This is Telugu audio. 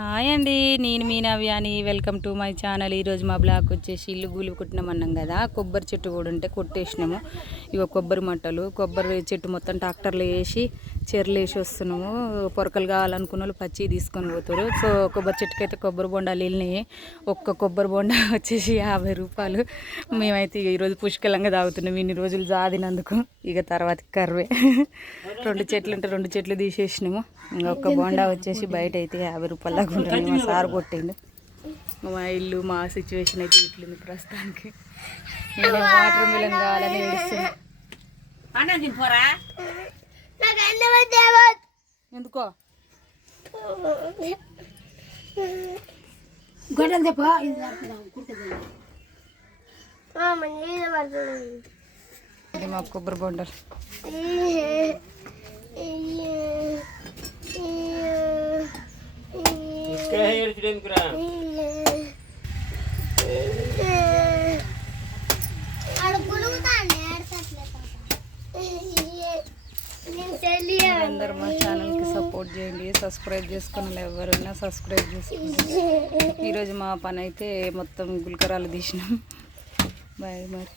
హాయ్ అండి నేను మీ నవ్యాని. Welcome to my channel. ఈరోజు మా బ్లాక్ వచ్చేసి ఇల్లు గూలు కుట్టినామన్నాం కదా కొబ్బరి చెట్టు కూడా ఉంటే కొట్టేసినాము. ఇగో కొబ్బరి మట్టలు కొబ్బరి చెట్టు మొత్తం ట్రాక్టర్లు వేసి చెర్లు వేసి వస్తున్నాము. పొరకలు కావాలనుకున్న వాళ్ళు పచ్చి తీసుకొని పోతారు. సో కొబ్బరి చెట్టుకి అయితే కొబ్బరి బొండాలు వెళ్ళినాయి. ఒక్క కొబ్బరి బొండ వచ్చేసి యాభై రూపాయలు. మేమైతే ఇక ఈరోజు పుష్కలంగా తాగుతున్నాం. ఇన్ని రోజులు జాదినందుకు. ఇక తర్వాత కర్వే రెండు చెట్లు ఉంటే రెండు చెట్లు తీసేసినాము. ఇంకా ఒక్క బొండా వచ్చేసి బయట అయితే యాభై రూపాయల దాకా ఉంటుంది మా సార్ కొట్టిండు. మా ఇల్లు మా సిచ్యువేషన్ అయితే ఇట్లుంది ప్రస్తుతానికి. నేను వాటర్ మిలన్ కావాలని ఎందుకో? ఇది మా కొబ్బరి బొండలు. అందరు మా ఛానల్కి సపోర్ట్ చేయండి సబ్స్క్రైబ్ చేసుకున్న వాళ్ళు ఎవరైనా సబ్స్క్రైబ్ చేసుకోండి ఈరోజు మా పని అయితే మొత్తం గుల్కరాలు తీసినాం బాయ్ మరి